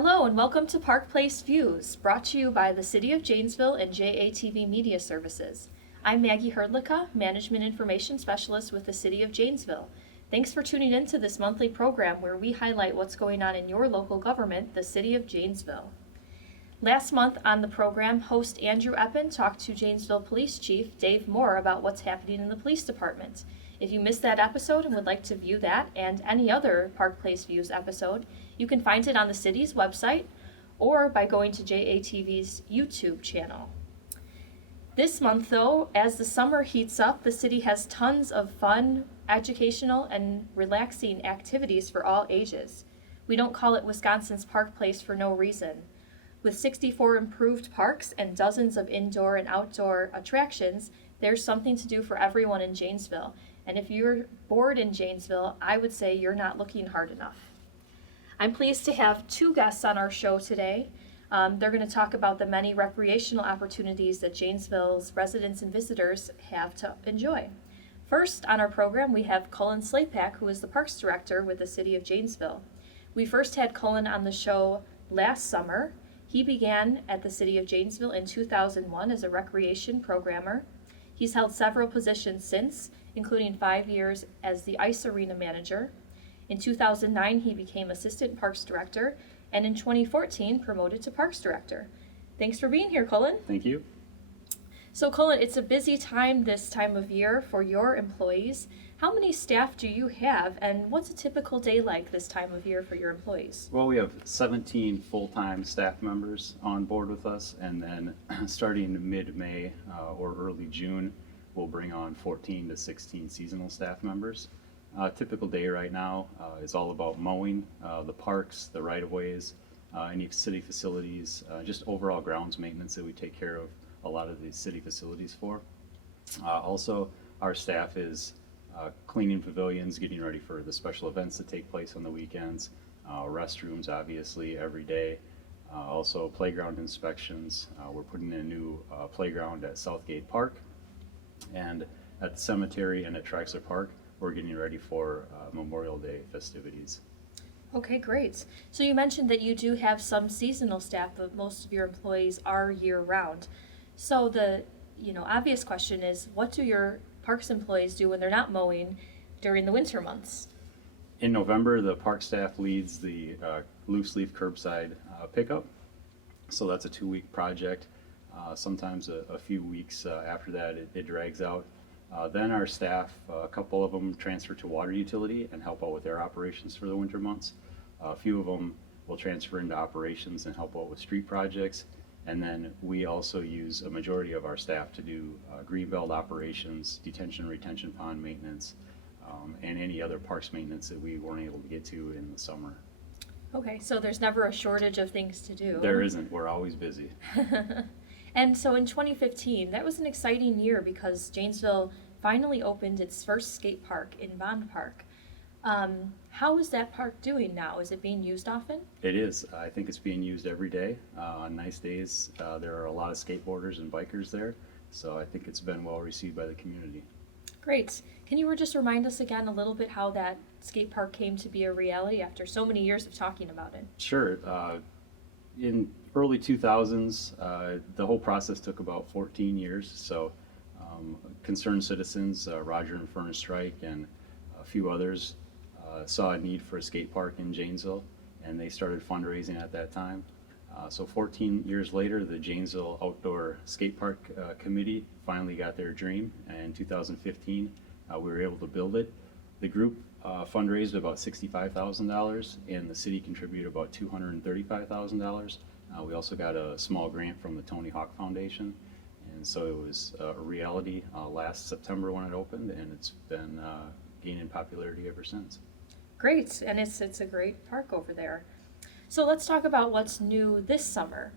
Hello and welcome to Park Place Views, brought to you by the City of Janesville and JATV Media Services. I'm Maggie Hrdlicka, Management Information Specialist with the City of Janesville. Thanks for tuning in to this monthly program where we highlight what's going on in your local government, the City of Janesville. Last month on the program, host Andrew Eppen talked to Janesville Police Chief Dave Moore about what's happening in the police department. If you missed that episode and would like to view that and any other Park Place Views episode, you can find it on the city's website or by going to JATV's YouTube channel. This month, though, as the summer heats up, the city has tons of fun, educational, and relaxing activities for all ages. We don't call it Wisconsin's Park Place for no reason. With 64 improved parks and dozens of indoor and outdoor attractions, there's something to do for everyone in Janesville. And if you're bored in Janesville, I would say you're not looking hard enough. I'm pleased to have two guests on our show today. They're going to talk about the many recreational opportunities that Janesville's residents and visitors have to enjoy. First on our program, we have Cullen Slapak, who is the Parks Director with the City of Janesville. We first had Cullen on the show last summer. He began at the City of Janesville in 2001 as a recreation programmer. He's held several positions since, including 5 years as the Ice Arena manager. In 2009, he became Assistant Parks Director, and in 2014, promoted to Parks Director. Thanks for being here, Cullen. Thank you. So, Cullen, it's a busy time this time of year for your employees. How many staff do you have, and what's a typical day like this time of year for your employees? Well, we have 17 full-time staff members on board with us, and then starting mid-May or early June, we'll bring on 14 to 16 seasonal staff members. Typical day right now is all about mowing the parks, the right-of-ways, any city facilities, just overall grounds maintenance that we take care of a lot of these city facilities for. Also, our staff is cleaning pavilions, getting ready for the special events that take place on the weekends, restrooms obviously every day, also playground inspections. We're putting in a new playground at Southgate Park, and at the cemetery and at Traxler Park we're getting ready for Memorial Day festivities. Okay, great. So you mentioned that you do have some seasonal staff, but most of your employees are year-round. So the obvious question is, what do your parks employees do when they're not mowing during the winter months? In November, the park staff leads the loose leaf curbside pickup. So that's a 2-week project. Sometimes a few weeks after that it drags out. Then our staff, a couple of them transfer to water utility and help out with their operations for the winter months. A few of them will transfer into operations and help out with street projects. And then we also use a majority of our staff to do greenbelt operations, detention and retention pond maintenance, and any other parks maintenance that we weren't able to get to in the summer. Okay, so there's never a shortage of things to do. There isn't. We're always busy. And so in 2015, that was an exciting year because Janesville finally opened its first skate park in Bond Park. How is that park doing now? Is it being used often? It is. I think it's being used every day. On nice days, there are a lot of skateboarders and bikers there, so I think it's been well received by the community. Great. Can you just remind us again a little bit how that skate park came to be a reality after so many years of talking about it? Sure. In early 2000s, the whole process took about 14 years, so concerned citizens, Roger and Fern Strike and a few others, saw a need for a skate park in Janesville, and they started fundraising at that time. So 14 years later, the Janesville Outdoor Skate Park Committee finally got their dream, and in 2015 we were able to build it. The group fundraised about $65,000, and the city contributed about $235,000. We also got a small grant from the Tony Hawk Foundation, and so it was a reality last September when it opened, and it's been gaining popularity ever since. Great, and it's a great park over there. So let's talk about what's new this summer.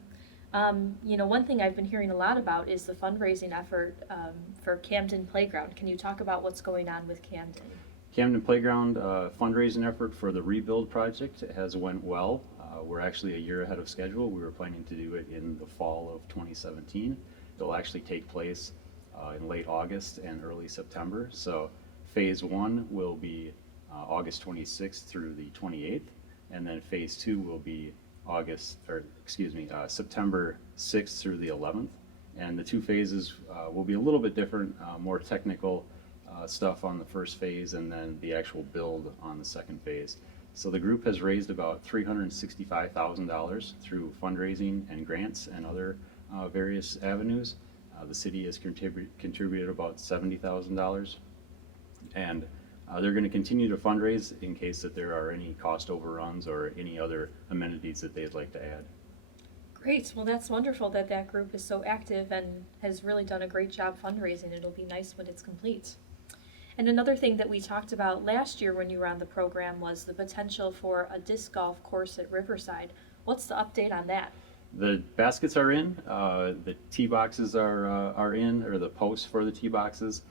One thing I've been hearing a lot about is the fundraising effort for Camden Playground. Can you talk about what's going on with Camden? Camden Playground fundraising effort for the rebuild project has went well. We're actually a year ahead of schedule. We were planning to do it in the fall of 2017. It'll actually take place in late August and early September. So phase 1 will be August 26th through the 28th, and then phase 2 will be September 6th through the 11th. And the two phases will be a little bit different, more technical stuff on the first phase, and then the actual build on the second phase. So the group has raised about $365,000 through fundraising and grants and other various avenues. The city has contributed about $70,000, and they're going to continue to fundraise in case that there are any cost overruns or any other amenities that they'd like to add. Great. Well, that's wonderful that that group is so active and has really done a great job fundraising. It'll be nice when it's complete. And another thing that we talked about last year when you were on the program was the potential for a disc golf course at Riverside. What's the update on that? The baskets are in, the tee boxes are in, or the posts for the tee boxes.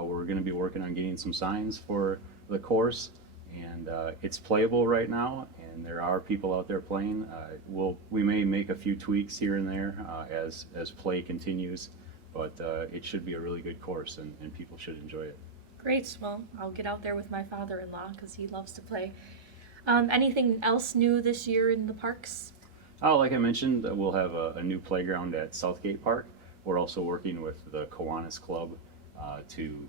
We're going to be working on getting some signs for the course, and it's playable right now, and there are people out there playing. We may make a few tweaks here and there as play continues, but it should be a really good course, and people should enjoy it. Great. Well, I'll get out there with my father-in-law because he loves to play. Anything else new this year in the parks? Like I mentioned, we'll have a new playground at Southgate Park. We're also working with the Kiwanis Club to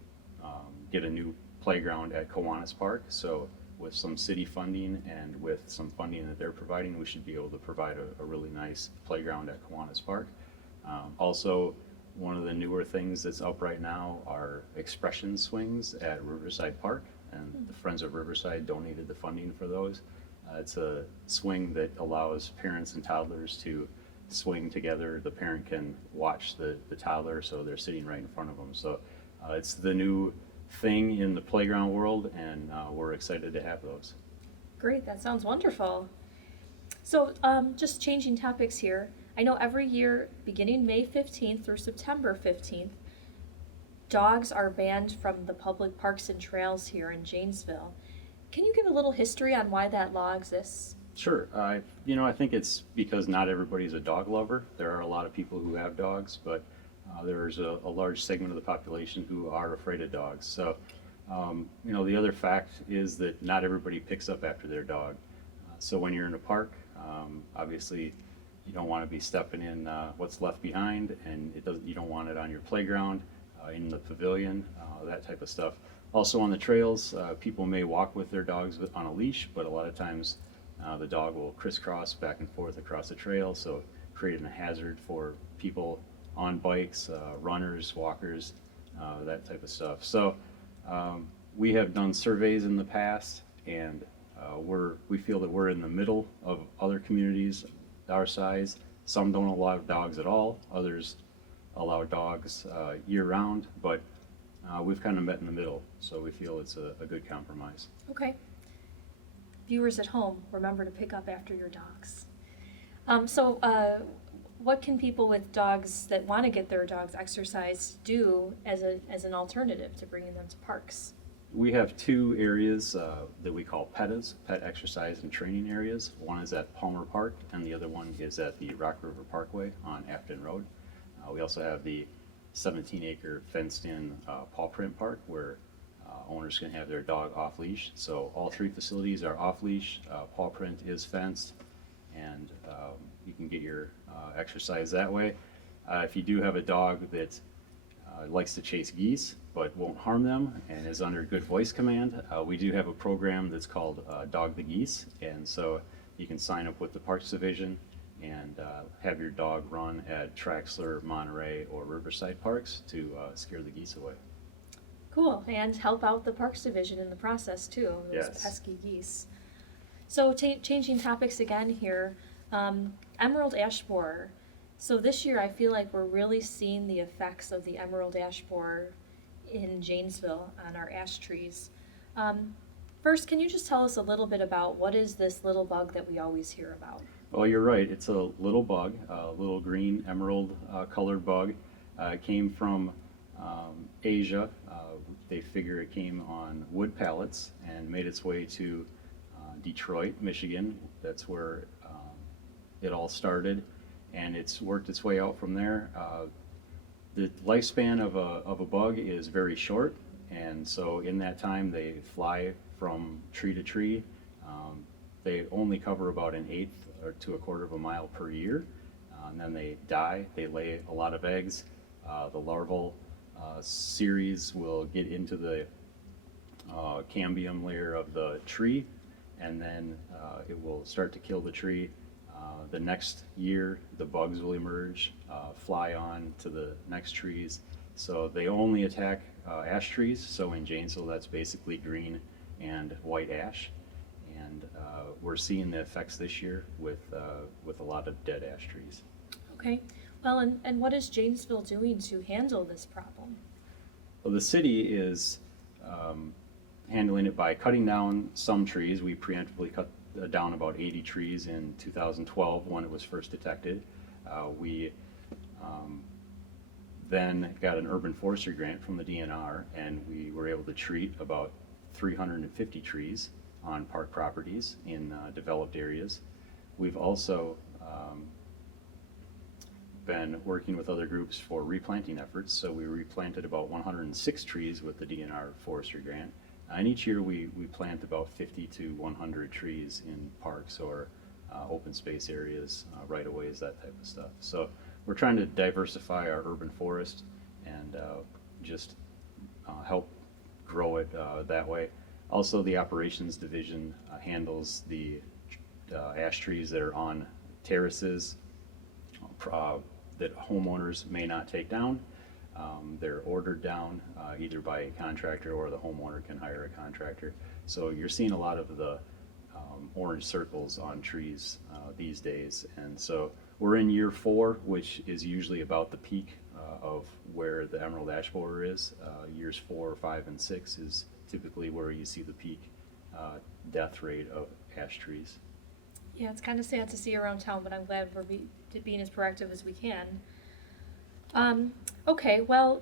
get a new playground at Kiwanis Park. So with some city funding and with some funding that they're providing, we should be able to provide a really nice playground at Kiwanis Park. Also, one of the newer things that's up right now are expression swings at Riverside Park, and the Friends of Riverside donated the funding for those. It's a swing that allows parents and toddlers to swing together. The parent can watch the toddler, so they're sitting right in front of them. So it's the new thing in the playground world, and we're excited to have those. Great, that sounds wonderful. So just changing topics here, I know every year, beginning May 15th through September 15th, dogs are banned from the public parks and trails here in Janesville. Can you give a little history on why that law exists? Sure. I think it's because not everybody's a dog lover. There are a lot of people who have dogs, but there's a large segment of the population who are afraid of dogs. So, the other fact is that not everybody picks up after their dog. So when you're in a park, obviously you don't want to be stepping in what's left behind, and you don't want it on your playground, in the pavilion, that type of stuff. Also on the trails, people may walk with their dogs on a leash, but a lot of times the dog will crisscross back and forth across the trail, so creating a hazard for people on bikes, runners, walkers, that type of stuff. So we have done surveys in the past, and we feel that we're in the middle of other communities our size. Some don't allow dogs at all, others allow dogs year-round, but we've kind of met in the middle, so we feel it's a good compromise. Okay. Viewers at home, remember to pick up after your dogs. What can people with dogs that want to get their dogs exercised do as an alternative to bringing them to parks? We have two areas that we call PETAs, Pet Exercise and Training Areas. One is at Palmer Park, and the other one is at the Rock River Parkway on Afton Road. We also have the 17-acre fenced-in paw print park where owners can have their dog off-leash. So all three facilities are off-leash, paw print is fenced, and you can get your exercise that way. If you do have a dog that likes to chase geese but won't harm them and is under good voice command, we do have a program that's called Dog the Geese, and so you can sign up with the Parks Division and have your dog run at Traxler, Monterey, or Riverside parks to scare the geese away. Cool, and help out the Parks Division in the process too, those Yes. pesky geese. So changing topics again here, emerald ash borer. So this year I feel like we're really seeing the effects of the emerald ash borer in Janesville on our ash trees. First, can you just tell us a little bit about what is this little bug that we always hear about? Well, you're right. It's a little bug, a little green emerald colored bug. It came from Asia. They figure it came on wood pallets and made its way to Detroit, Michigan. That's where it all started, and it's worked its way out from there. The lifespan of a bug is very short, and so in that time they fly from tree to tree. They only cover about 1/8 or to a quarter of a mile per year. And then they die. They lay a lot of eggs. The larval series will get into the cambium layer of the tree, and then it will start to kill the tree. The next year, the bugs will emerge, fly on to the next trees. So they only attack ash trees. So in Janesville, that's basically green and white ash. And we're seeing the effects this year with a lot of dead ash trees. Okay. Well, and what is Janesville doing to handle this problem? Well, the city is handling it by cutting down some trees. We preemptively cut down about 80 trees in 2012 when it was first detected. We then got an urban forestry grant from the DNR, and we were able to treat about 350 trees on park properties in developed areas. We've also been working with other groups for replanting efforts. So we replanted about 106 trees with the DNR forestry grant. And each year we plant about 50 to 100 trees in parks or open space areas, right-of-ways, that type of stuff. So we're trying to diversify our urban forest and just help grow it that way. Also, the operations division handles the ash trees that are on terraces that homeowners may not take down. They're ordered down either by a contractor, or the homeowner can hire a contractor. So you're seeing a lot of the orange circles on trees these days. And so we're in year 4, which is usually about the peak of where the emerald ash borer is. Years 4, 5, and 6 is typically where you see the peak death rate of ash trees. Yeah, it's kind of sad to see around town, but I'm glad we're being as proactive as we can. Okay, well,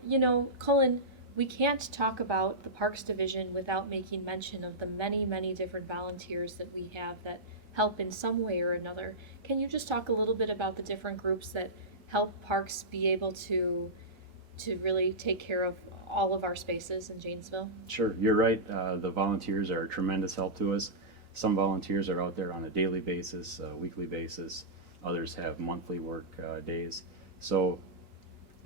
Cullen, we can't talk about the Parks Division without making mention of the many, many different volunteers that we have that help in some way or another. Can you just talk a little bit about the different groups that help parks be able to really take care of all of our spaces in Janesville? Sure, you're right. The volunteers are a tremendous help to us. Some volunteers are out there on a daily basis, weekly basis. Others have monthly work days. So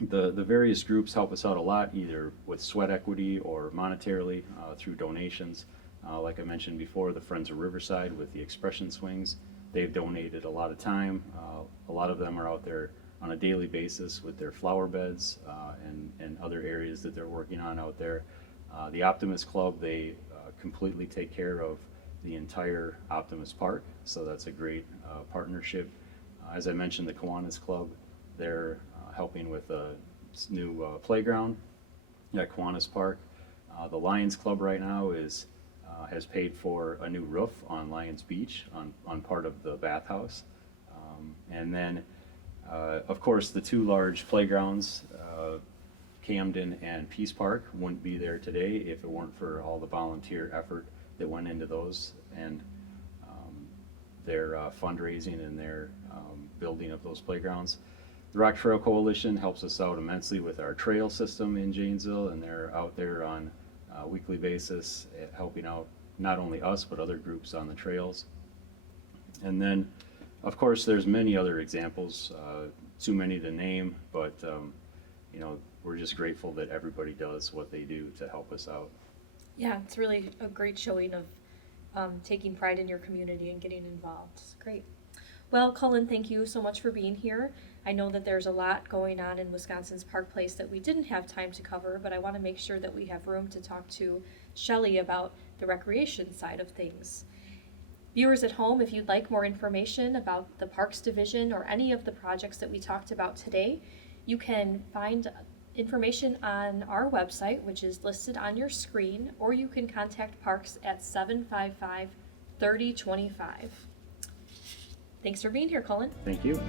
the various groups help us out a lot, either with sweat equity or monetarily through donations. Like I mentioned before, the Friends of Riverside with the expression swings, they've donated a lot of time. A lot of them are out there on a daily basis with their flower beds and other areas that they're working on out there. The Optimist Club, they completely take care of the entire Optimist Park, so that's a great partnership. As I mentioned, the Kiwanis Club, they're helping with a new playground at Kiwanis Park. The Lions Club right now has paid for a new roof on Lions Beach on part of the bathhouse. And then, of course, the 2 large playgrounds, Camden and Peace Park, wouldn't be there today if it weren't for all the volunteer effort that went into those, and their fundraising and their building of those playgrounds. The Rock Trail Coalition helps us out immensely with our trail system in Janesville, and they're out there on a weekly basis helping out not only us but other groups on the trails. And then, of course, there's many other examples, too many to name, but we're just grateful that everybody does what they do to help us out. Yeah, it's really a great showing of taking pride in your community and getting involved. It's great. Well, Cullen, thank you so much for being here. I know that there's a lot going on in Wisconsin's Park Place that we didn't have time to cover, but I want to make sure that we have room to talk to Shelly about the recreation side of things. Viewers at home, if you'd like more information about the Parks Division or any of the projects that we talked about today, you can find information on our website, which is listed on your screen, or you can contact Parks at 755-3025. Thanks for being here, Cullen. Thank you.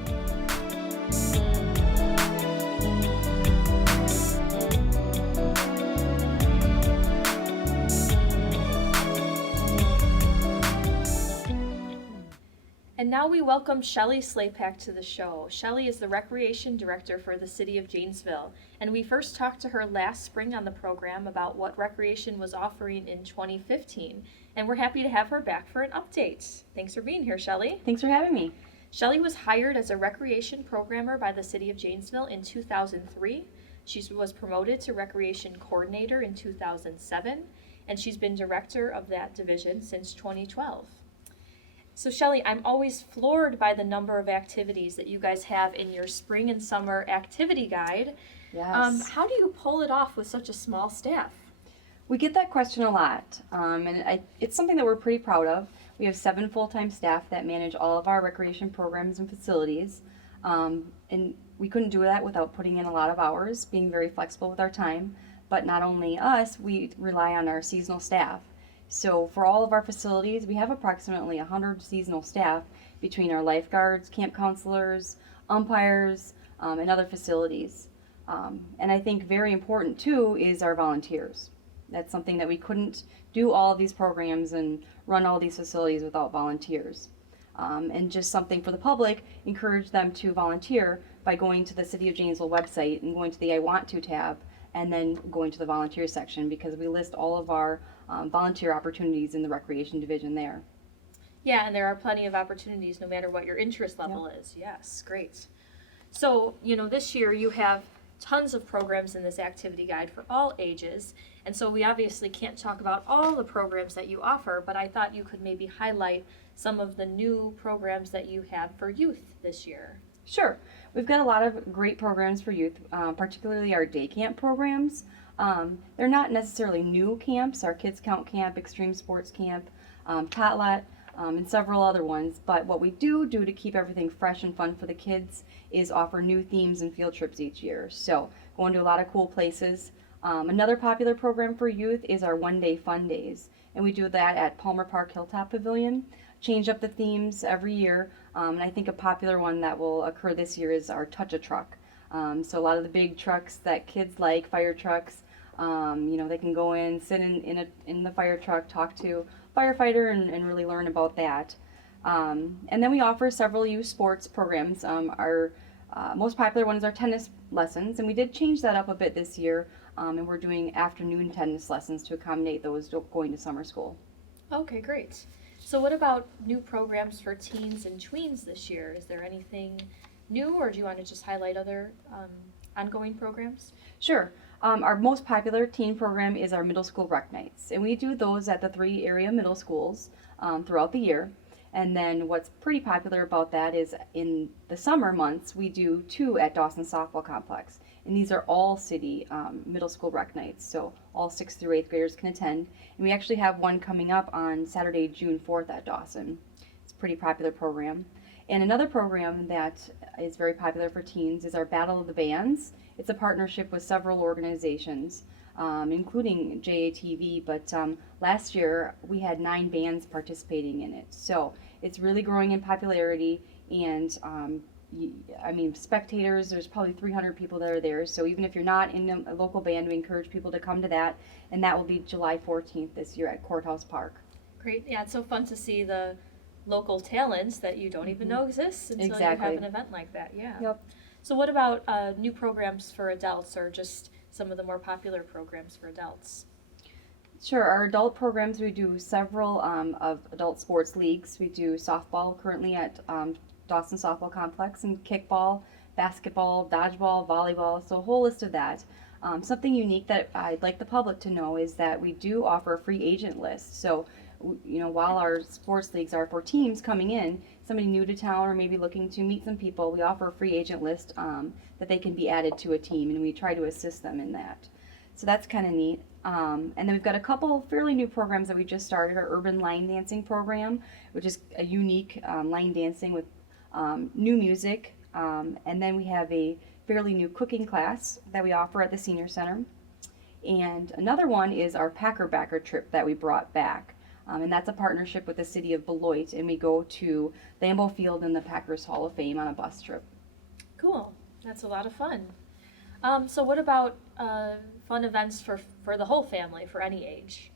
And now we welcome Shelly Slapak to the show. Shelly is the Recreation Director for the City of Janesville, and we first talked to her last spring on the program about what recreation was offering in 2015, and we're happy to have her back for an update. Thanks for being here, Shelly. Thanks for having me. Shelly was hired as a recreation programmer by the City of Janesville in 2003. She was promoted to recreation coordinator in 2007, and she's been director of that division since 2012. So Shelly, I'm always floored by the number of activities that you guys have in your spring and summer activity guide. Yes. How do you pull it off with such a small staff? We get that question a lot, it's something that we're pretty proud of. We have 7 full-time staff that manage all of our recreation programs and facilities, and we couldn't do that without putting in a lot of hours, being very flexible with our time. But not only us, we rely on our seasonal staff. So for all of our facilities, we have approximately 100 seasonal staff between our lifeguards, camp counselors, umpires, and other facilities. And I think very important too is our volunteers. That's something that we couldn't do all of these programs and run all these facilities without volunteers. And just something for the public, encourage them to volunteer by going to the City of Janesville website and going to the I Want To tab, and then going to the volunteer section, because we list all of our volunteer opportunities in the recreation division there. Yeah, and there are plenty of opportunities no matter what your interest level is. Yes, great. So, this year you have tons of programs in this activity guide for all ages, and so we obviously can't talk about all the programs that you offer, but I thought you could maybe highlight some of the new programs that you have for youth this year. Sure. We've got a lot of great programs for youth, particularly our day camp programs. They're not necessarily new camps, our Kids Count Camp, Extreme Sports Camp, Potlat, and several other ones. But what we do to keep everything fresh and fun for the kids is offer new themes and field trips each year. So going to a lot of cool places. Another popular program for youth is our one-day fun days, and we do that at Palmer Park Hilltop Pavilion. Change up the themes every year, and I think a popular one that will occur this year is our Touch a Truck. So a lot of the big trucks that kids like, fire trucks, they can go in, sit in the fire truck, talk to a firefighter, and really learn about that. And then we offer several youth sports programs. Our most popular one is our tennis lessons, and we did change that up a bit this year, and we're doing afternoon tennis lessons to accommodate those going to summer school. Okay, great. So what about new programs for teens and tweens this year? Is there anything new, or do you want to just highlight other ongoing programs? Sure. Our most popular teen program is our middle school rec nights, and we do those at the 3 area middle schools throughout the year. And then what's pretty popular about that is in the summer months, we do 2 at Dawson Softball Complex. And these are all city middle school rec nights, so all 6th through 8th graders can attend. And we actually have one coming up on Saturday, June 4th at Dawson. It's a pretty popular program. And another program that is very popular for teens is our Battle of the Bands. It's a partnership with several organizations, including JATV, but last year we had 9 bands participating in it. So it's really growing in popularity, and spectators, there's probably 300 people that are there, so even if you're not in a local band, we encourage people to come to that, and that will be July 14th this year at Courthouse Park. Great. Yeah, it's so fun to see the local talents that you don't even know exist until you have an event like that. Yeah. Yep. So what about new programs for adults, or just some of the more popular programs for adults? Sure. Our adult programs, we do several of adult sports leagues. We do softball currently at Dawson Softball Complex, and kickball, basketball, dodgeball, volleyball, so a whole list of that. Something unique that I'd like the public to know is that we do offer a free agent list. So, while our sports leagues are for teams coming in, somebody new to town or maybe looking to meet some people, we offer a free agent list that they can be added to a team, and we try to assist them in that. So that's kind of neat. And then we've got a couple fairly new programs that we just started. Our urban line dancing program, which is a unique line dancing with new music. And then we have a fairly new cooking class that we offer at the Senior Center. And another one is our Packer Backer trip that we brought back. And that's a partnership with the city of Beloit, and we go to Lambeau Field and the Packers Hall of Fame on a bus trip. Cool. That's a lot of fun. So what about fun events for the whole family, for any age?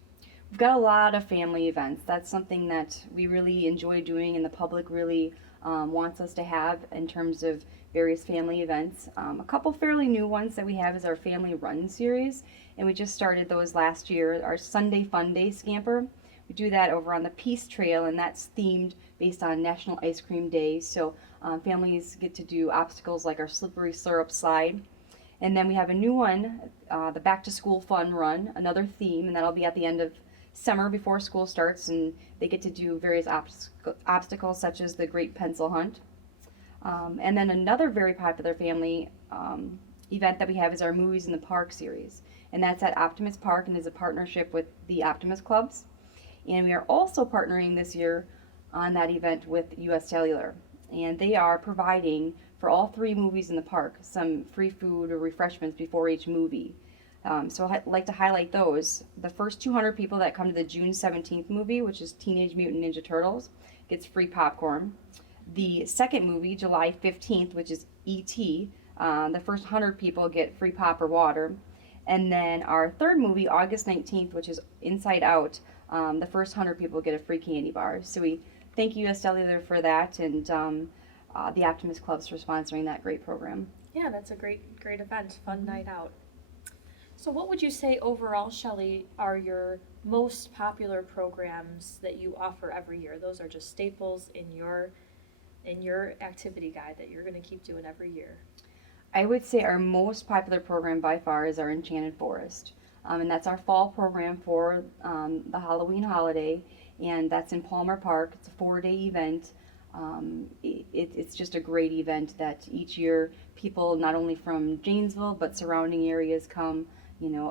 We've got a lot of family events. That's something that we really enjoy doing, and the public really wants us to have in terms of various family events. A couple fairly new ones that we have is our Family Run series, and we just started those last year. Our Sunday Funday Scamper. We do that over on the Peace Trail, and that's themed based on National Ice Cream Day. So Families get to do obstacles like our slippery syrup slide. And then we have a new one, the Back to School Fun Run, another theme, and that'll be at the end of summer before school starts, and they get to do various obstacles such as the Great Pencil Hunt. And then another very popular family event that we have is our Movies in the Park series, and that's at Optimus Park and is a partnership with the Optimus Clubs. And we are also partnering this year on that event with US Cellular, and they are providing for all 3 movies in the park some free food or refreshments before each movie. So I'd like to highlight those. The first 200 people that come to the June 17th movie, which is Teenage Mutant Ninja Turtles, gets free popcorn. The second movie, July 15th, which is E.T., the first 100 people get free pop or water. And then our third movie, August 19th, which is Inside Out, the first 100 people get a free candy bar. So we thank US Cellular for that, and the Optimus Clubs for sponsoring that great program. Yeah, that's a great event, fun night out. So what would you say overall, Shelly, are your most popular programs that you offer every year? Those are just staples in your activity guide that you're going to keep doing every year. I would say our most popular program by far is our Enchanted Forest. And that's our fall program for the Halloween holiday, and that's in Palmer Park. It's a 4-day event. It's just a great event that each year people not only from Janesville but surrounding areas come,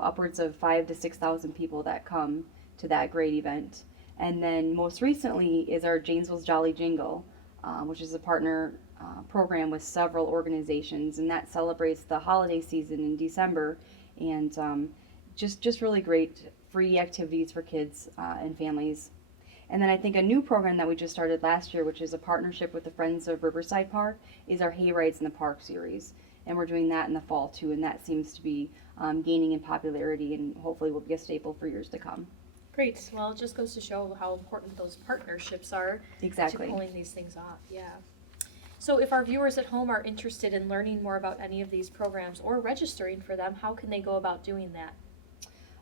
upwards of 5,000 to 6,000 people that come to that great event. And then most recently is our Janesville's Jolly Jingle, which is a partner program with several organizations, and that celebrates the holiday season in December, and just really great free activities for kids and families. And then I think a new program that we just started last year, which is a partnership with the Friends of Riverside Park, is our Hay Rides in the Park series. And we're doing that in the fall too, and that seems to be gaining in popularity and hopefully will be a staple for years to come. Great. Well, it just goes to show how important those partnerships are Exactly. to pulling these things off. Yeah. So if our viewers at home are interested in learning more about any of these programs or registering for them, how can they go about doing that?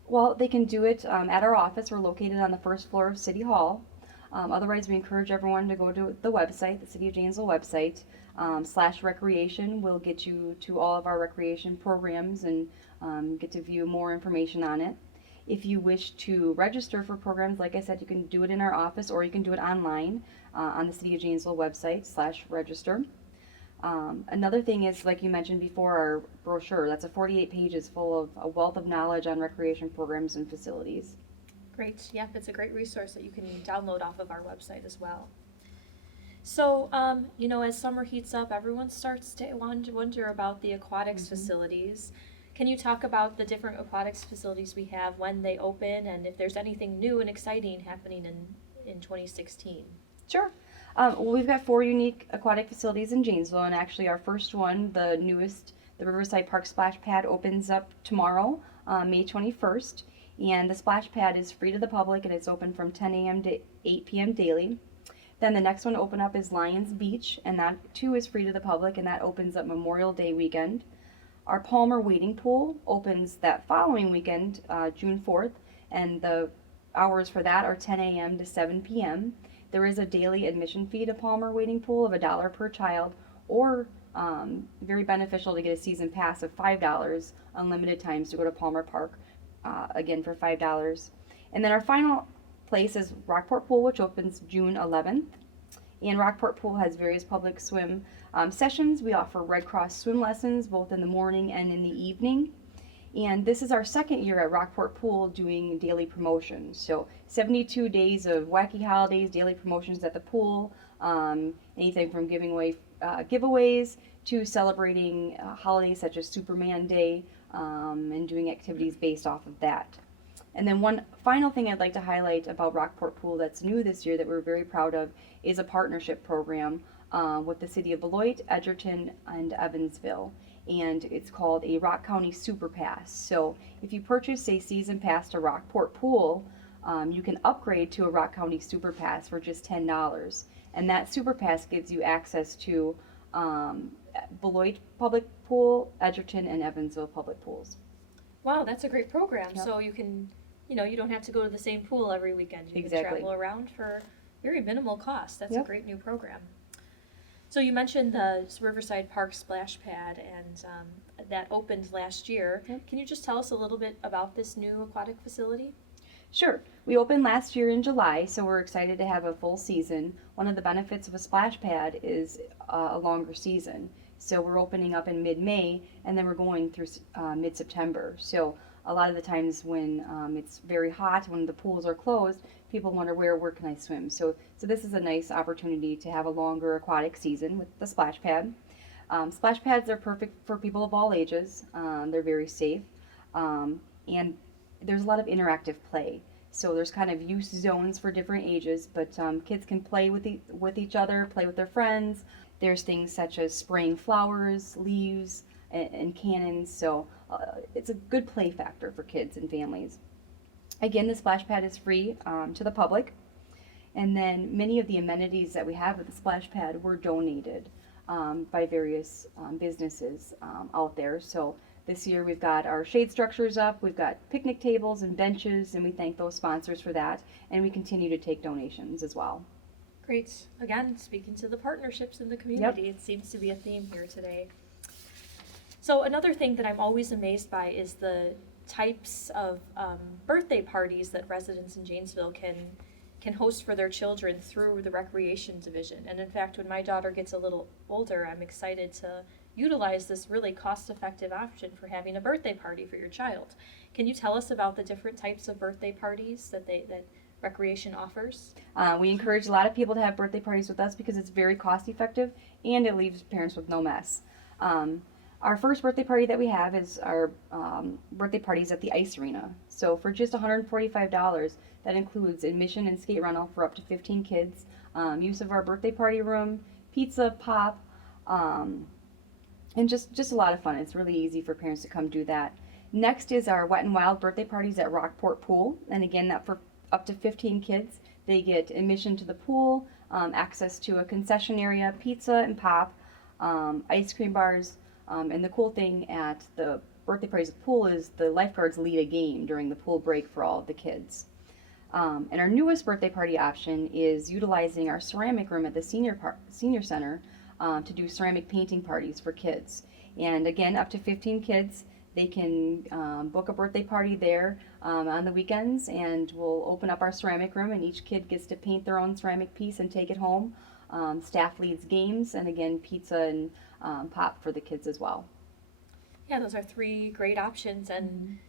Well, they can do it at our office. We're located on the first floor of City Hall. Otherwise, we encourage everyone to go to the website, the City of Janesville website, /recreation. Will get you to all of our recreation programs and get to view more information on it. If you wish to register for programs, like I said, you can do it in our office or you can do it online on the City of Janesville website /register. Another thing is, like you mentioned before, our brochure. That's a 48 pages full of a wealth of knowledge on recreation programs and facilities. Great. Yep, it's a great resource that you can download off of our website as well. So, as summer heats up, everyone starts to wonder about the aquatics facilities. Can you talk about the different aquatics facilities we have, when they open, and if there's anything new and exciting happening in 2016? Sure. Well, we've got 4 unique aquatic facilities in Janesville, and actually our first one, the newest, the Riverside Park Splash Pad, opens up tomorrow, May 21st, and the splash pad is free to the public, and it's open from 10 a.m. to 8 p.m. daily. Then the next one to open up is Lions Beach, and that too is free to the public, and that opens up Memorial Day weekend. Our Palmer Wading Pool opens that following weekend, June 4th, and the hours for that are 10 a.m. to 7 p.m. There is a daily admission fee to Palmer Wading Pool of $1 per child, or very beneficial to get a season pass of $5, unlimited times to go to Palmer Park, again for $5. And then our final place is Rockport Pool, which opens June 11th. And Rockport Pool has various public swim sessions. We offer Red Cross swim lessons both in the morning and in the evening. And this is our second year at Rockport Pool doing daily promotions. So 72 days of wacky holidays, daily promotions at the pool, anything from giving away giveaways to celebrating holidays such as Superman Day, and doing activities based off of that. And then one final thing I'd like to highlight about Rockport Pool that's new this year that we're very proud of is a partnership program with the City of Beloit, Edgerton, and Evansville. And it's called a Rock County Super Pass. So if you purchase a season pass to Rockport Pool, you can upgrade to a Rock County Super Pass for just $10. And that Super Pass gives you access to Beloit Public Pool, Edgerton, and Evansville Public Pools. Wow, that's a great program. Yep. So you can, you don't have to go to the same pool every weekend. You Exactly. can travel around for very minimal cost. That's Yep. a great new program. So you mentioned the Riverside Park splash pad, and that opened last year. Yep. Can you just tell us a little bit about this new aquatic facility? Sure. We opened last year in July, so we're excited to have a full season. One of the benefits of a splash pad is a longer season. So we're opening up in mid-May, and then we're going through mid-September. So a lot of the times when it's very hot, when the pools are closed, people wonder where can I swim. So this is a nice opportunity to have a longer aquatic season with the splash pad. Splash pads are perfect for people of all ages. They're very safe, and there's a lot of interactive play. So there's kind of use zones for different ages, but kids can play with each other, play with their friends. There's things such as spraying flowers, leaves, and cannons. So it's a good play factor for kids and families. Again, the splash pad is free to the public. And then many of the amenities that we have with the splash pad were donated by various businesses out there. So this year we've got our shade structures up, we've got picnic tables and benches, and we thank those sponsors for that. And we continue to take donations as well. Great. Again, speaking to the partnerships in the community, It seems to be a theme here today. So another thing that I'm always amazed by is the types of birthday parties that residents in Janesville can host for their children through the recreation division. And in fact, when my daughter gets a little older, I'm excited to utilize this really cost-effective option for having a birthday party for your child. Can you tell us about the different types of birthday parties that recreation offers? We encourage a lot of people to have birthday parties with us because it's very cost effective and it leaves parents with no mess. Our first birthday party that we have is our birthday parties at the Ice Arena. So for just $145, that includes admission and skate rental for up to 15 kids, use of our birthday party room, pizza, pop, and just a lot of fun. It's really easy for parents to come do that. Next is our Wet and Wild birthday parties at Rockport Pool, and again, that for up to 15 kids. They get admission to the pool, access to a concession area, pizza and pop, ice cream bars, and the cool thing at the birthday parties at the pool is the lifeguards lead a game during the pool break for all of the kids. And our newest birthday party option is utilizing our ceramic room at the senior center to do ceramic painting parties for kids. And again, up to 15 kids. They can book a birthday party there on the weekends, and we'll open up our ceramic room, and each kid gets to paint their own ceramic piece and take it home. Staff leads games, and again, pizza and pop for the kids as well. Yeah, those are three great options and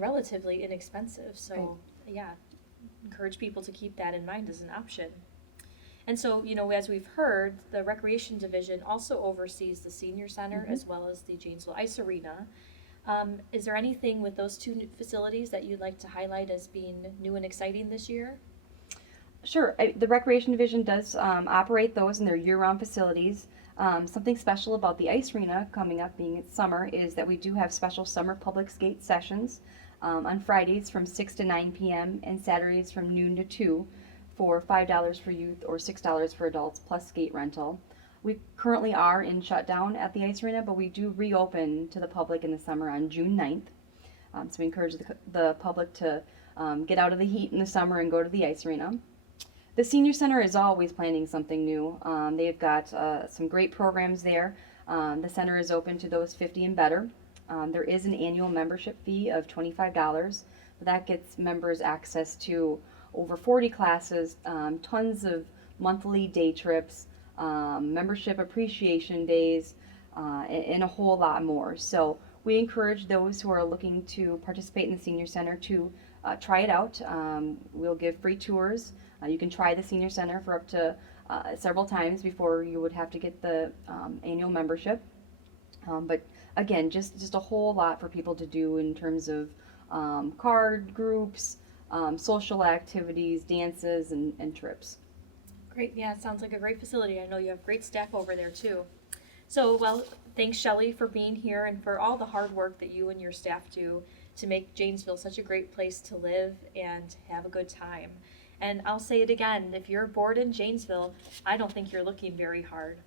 relatively inexpensive. So, yeah, encourage people to keep that in mind as an option. And so, as we've heard, the Recreation Division also oversees the Senior Center as well as the Janesville Ice Arena. Is there anything with those two new facilities that you'd like to highlight as being new and exciting this year? Sure. The Recreation Division does operate those in their year-round facilities. Something special about the Ice Arena coming up being it's summer is that we do have special summer public skate sessions on Fridays from 6 to 9 p.m. and Saturdays from noon to 2 for $5 for youth or $6 for adults plus skate rental. We currently are in shutdown at the Ice Arena, but we do reopen to the public in the summer on June 9th. So we encourage the public to get out of the heat in the summer and go to the Ice Arena. The Senior Center is always planning something new. They've got some great programs there. The center is open to those 50 and better. There is an annual membership fee of $25. That gets members access to over 40 classes, tons of monthly day trips, membership appreciation days, and a whole lot more. So we encourage those who are looking to participate in the Senior Center to try it out. We'll give free tours. You can try the Senior Center for up to several times before you would have to get the annual membership. But again, just a whole lot for people to do in terms of card groups, social activities, dances, and trips. Great. Yeah, it sounds like a great facility. I know you have great staff over there too. So, well, thanks, Shelly, for being here and for all the hard work that you and your staff do to make Janesville such a great place to live and have a good time. And I'll say it again, if you're bored in Janesville, I don't think you're looking very hard.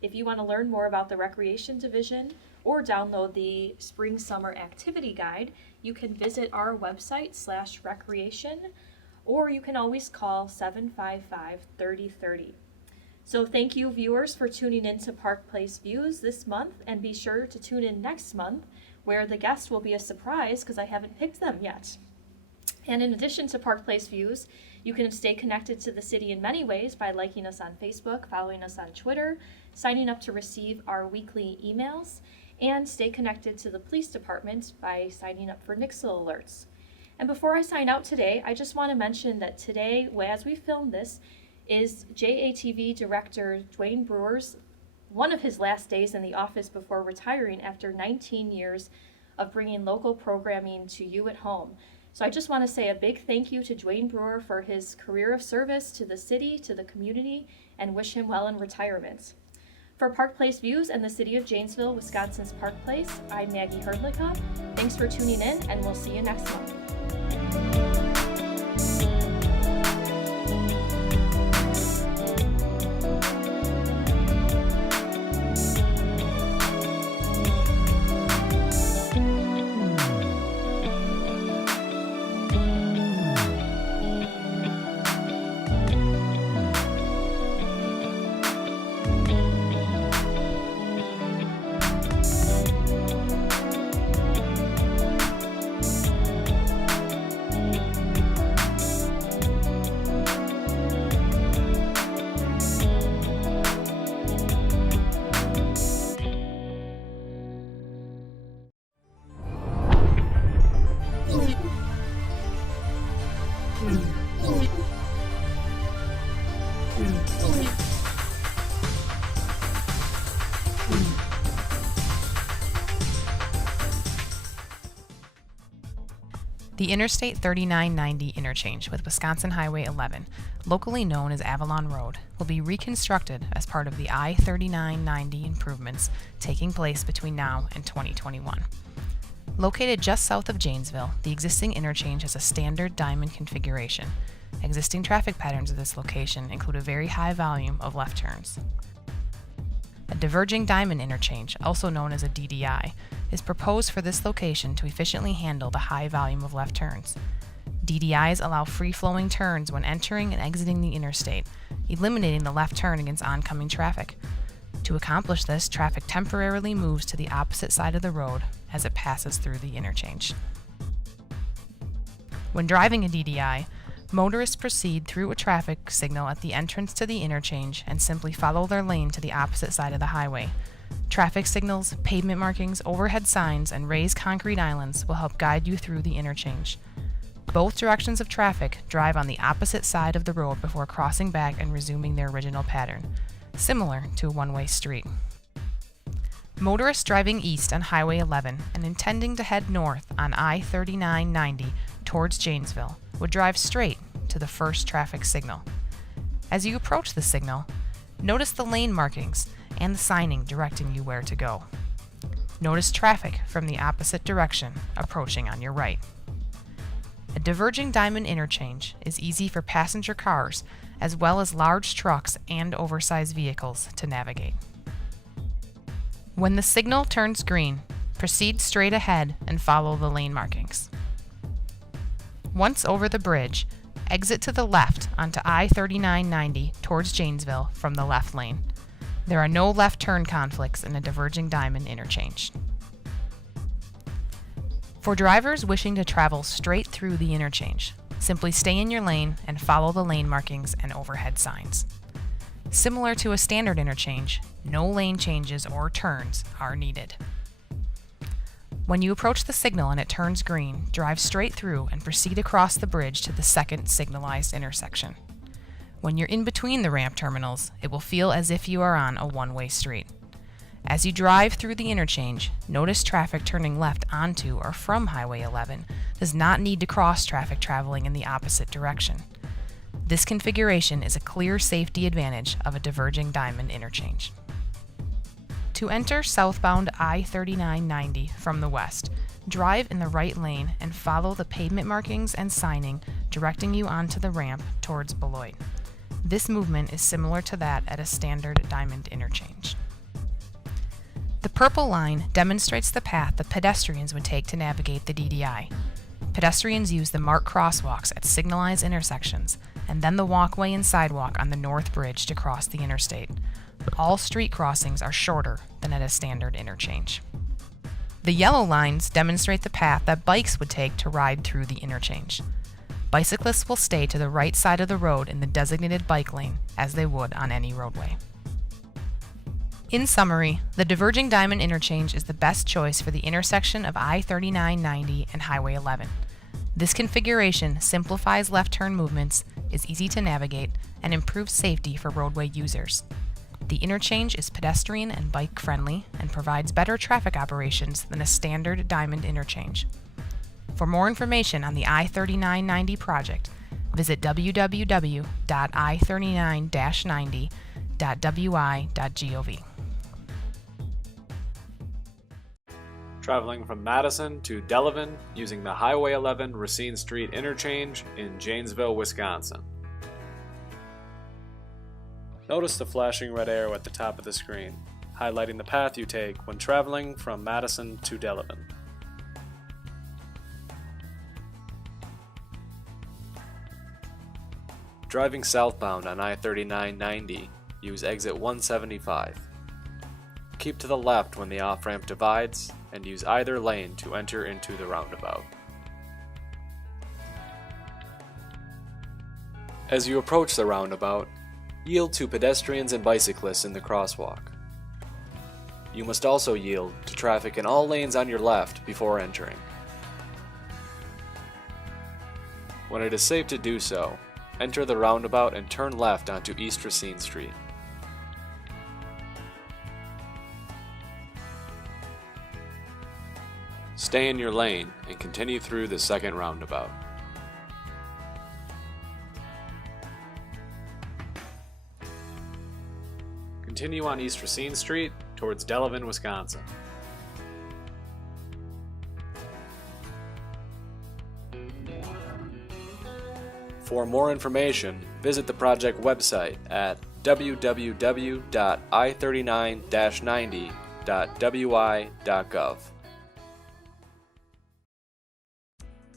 If you want to learn more about the Recreation Division or download the Spring Summer Activity Guide, you can visit our website /recreation, or you can always call 755-3030. So thank you, viewers, for tuning in to Park Place Views this month, and be sure to tune in next month, where the guest will be a surprise because I haven't picked them yet. And in addition to Park Place Views, you can stay connected to the city in many ways by liking us on Facebook, following us on Twitter, signing up to receive our weekly emails, and stay connected to the police department by signing up for Nixle alerts. And before I sign out today, I just want to mention that today, as we film this, is JATV Director Duane Brewer's one of his last days in the office before retiring after 19 years of bringing local programming to you at home. So I just want to say a big thank you to Duane Brewer for his career of service to the city, to the community, and wish him well in retirement. For Park Place Views and the City of Janesville, Wisconsin's Park Place, I'm Maggie Hrdlicka. Thanks for tuning in, and we'll see you next month. The Interstate 3990 interchange with Wisconsin Highway 11, locally known as Avalon Road, will be reconstructed as part of the I-3990 improvements taking place between now and 2021. Located just south of Janesville, the existing interchange has a standard diamond configuration. Existing traffic patterns of this location include a very high volume of left turns. A diverging diamond interchange, also known as a DDI, is proposed for this location to efficiently handle the high volume of left turns. DDIs allow free-flowing turns when entering and exiting the interstate, eliminating the left turn against oncoming traffic. To accomplish this, traffic temporarily moves to the opposite side of the road as it passes through the interchange. When driving a DDI, motorists proceed through a traffic signal at the entrance to the interchange and simply follow their lane to the opposite side of the highway. Traffic signals, pavement markings, overhead signs, and raised concrete islands will help guide you through the interchange. Both directions of traffic drive on the opposite side of the road before crossing back and resuming their original pattern, similar to a one-way street. Motorists driving east on Highway 11 and intending to head north on I-3990 towards Janesville would drive straight to the first traffic signal. As you approach the signal, notice the lane markings and the signing directing you where to go. Notice traffic from the opposite direction approaching on your right. A diverging diamond interchange is easy for passenger cars as well as large trucks and oversized vehicles to navigate. When the signal turns green, proceed straight ahead and follow the lane markings. Once over the bridge, exit to the left onto I-3990 towards Janesville from the left lane. There are no left turn conflicts in a diverging diamond interchange. For drivers wishing to travel straight through the interchange, simply stay in your lane and follow the lane markings and overhead signs. Similar to a standard interchange, no lane changes or turns are needed. When you approach the signal and it turns green, drive straight through and proceed across the bridge to the second signalized intersection. When you're in between the ramp terminals, it will feel as if you are on a one-way street. As you drive through the interchange, notice traffic turning left onto or from Highway 11 does not need to cross traffic traveling in the opposite direction. This configuration is a clear safety advantage of a diverging diamond interchange. To enter southbound I-3990 from the west, drive in the right lane and follow the pavement markings and signing directing you onto the ramp towards Beloit. This movement is similar to that at a standard diamond interchange. The purple line demonstrates the path that pedestrians would take to navigate the DDI. Pedestrians use the marked crosswalks at signalized intersections and then the walkway and sidewalk on the North Bridge to cross the interstate. All street crossings are shorter than at a standard interchange. The yellow lines demonstrate the path that bikes would take to ride through the interchange. Bicyclists will stay to the right side of the road in the designated bike lane, as they would on any roadway. In summary, the Diverging Diamond Interchange is the best choice for the intersection of I-39-90 and Highway 11. This configuration simplifies left turn movements, is easy to navigate, and improves safety for roadway users. The interchange is pedestrian and bike friendly and provides better traffic operations than a standard diamond interchange. For more information on the I-39-90 project, visit www.i39-90.wi.gov. Traveling from Madison to Delavan using the Highway 11 Racine Street interchange in Janesville, Wisconsin. Notice the flashing red arrow at the top of the screen, highlighting the path you take when traveling from Madison to Delavan. Driving southbound on I-39-90, use exit 175. Keep to the left when the off-ramp divides, and use either lane to enter into the roundabout. As you approach the roundabout, yield to pedestrians and bicyclists in the crosswalk. You must also yield to traffic in all lanes on your left before entering. When it is safe to do so, enter the roundabout and turn left onto East Racine Street. Stay in your lane and continue through the second roundabout. Continue on East Racine Street towards Delavan, Wisconsin. For more information, visit the project website at www.i39-90.wi.gov.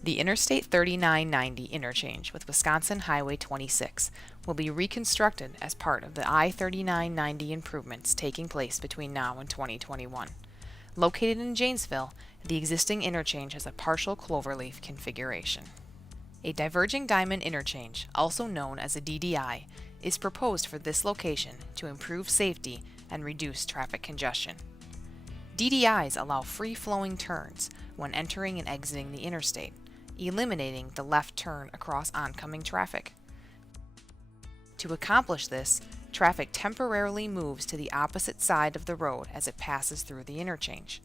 The Interstate 3990 interchange with Wisconsin Highway 26 will be reconstructed as part of the I-3990 improvements taking place between now and 2021. Located in Janesville, the existing interchange has a partial cloverleaf configuration. A diverging diamond interchange, also known as a DDI, is proposed for this location to improve safety and reduce traffic congestion. DDIs allow free-flowing turns when entering and exiting the interstate, eliminating the left turn across oncoming traffic. To accomplish this, traffic temporarily moves to the opposite side of the road as it passes through the interchange.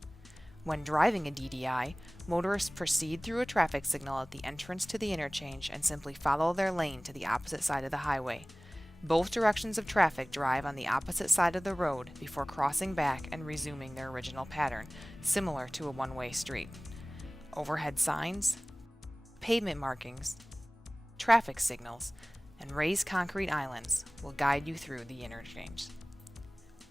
When driving a DDI, motorists proceed through a traffic signal at the entrance to the interchange and simply follow their lane to the opposite side of the highway. Both directions of traffic drive on the opposite side of the road before crossing back and resuming their original pattern, similar to a one-way street. Overhead signs, pavement markings, traffic signals, and raised concrete islands will guide you through the interchange.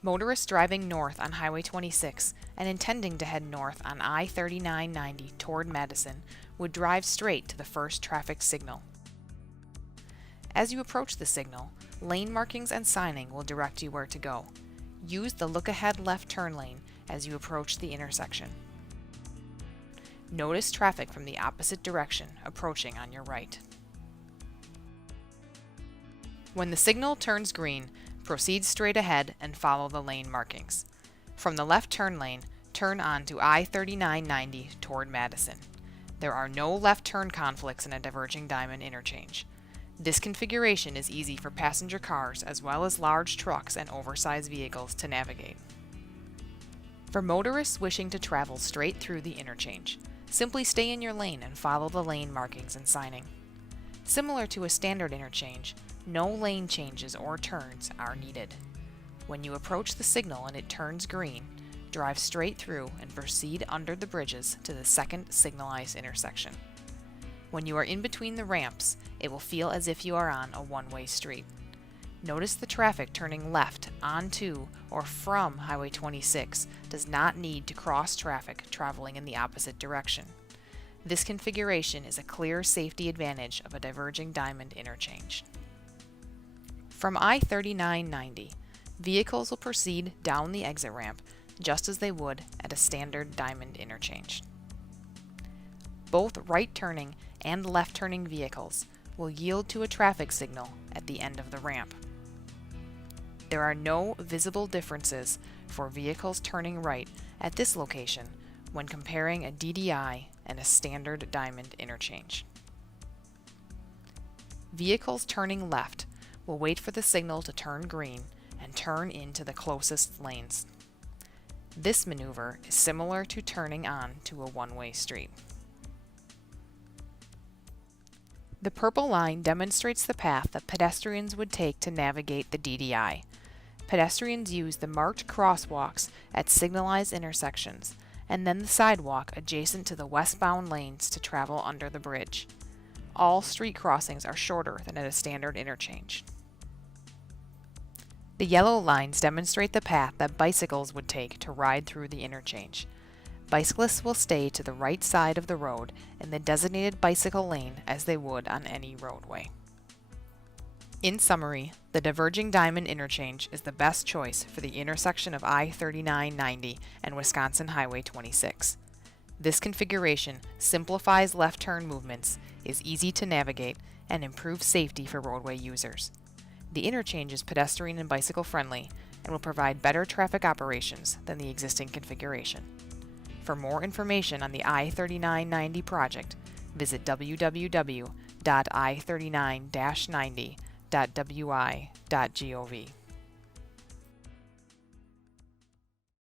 Motorists driving north on Highway 26 and intending to head north on I-3990 toward Madison would drive straight to the first traffic signal. As you approach the signal, lane markings and signing will direct you where to go. Use the look-ahead left turn lane as you approach the intersection. Notice traffic from the opposite direction approaching on your right. When the signal turns green, proceed straight ahead and follow the lane markings. From the left turn lane, turn on to I-3990 toward Madison. There are no left turn conflicts in a diverging diamond interchange. This configuration is easy for passenger cars as well as large trucks and oversized vehicles to navigate. For motorists wishing to travel straight through the interchange, simply stay in your lane and follow the lane markings and signing. Similar to a standard interchange, no lane changes or turns are needed. When you approach the signal and it turns green, drive straight through and proceed under the bridges to the second signalized intersection. When you are in between the ramps, it will feel as if you are on a one-way street. Notice the traffic turning left onto or from Highway 26 does not need to cross traffic traveling in the opposite direction. This configuration is a clear safety advantage of a diverging diamond interchange. From I-3990, vehicles will proceed down the exit ramp just as they would at a standard diamond interchange. Both right-turning and left-turning vehicles will yield to a traffic signal at the end of the ramp. There are no visible differences for vehicles turning right at this location when comparing a DDI and a standard diamond interchange. Vehicles turning left will wait for the signal to turn green and turn into the closest lanes. This maneuver is similar to turning on to a one-way street. The purple line demonstrates the path that pedestrians would take to navigate the DDI. Pedestrians use the marked crosswalks at signalized intersections and then the sidewalk adjacent to the westbound lanes to travel under the bridge. All street crossings are shorter than at a standard interchange. The yellow lines demonstrate the path that bicycles would take to ride through the interchange. Bicyclists will stay to the right side of the road in the designated bicycle lane as they would on any roadway. In summary, the Diverging Diamond Interchange is the best choice for the intersection of I-3990 and Wisconsin Highway 26. This configuration simplifies left turn movements, is easy to navigate, and improves safety for roadway users. The interchange is pedestrian and bicycle friendly and will provide better traffic operations than the existing configuration. For more information on the I-3990 project, visit www.i39-90.wi.gov.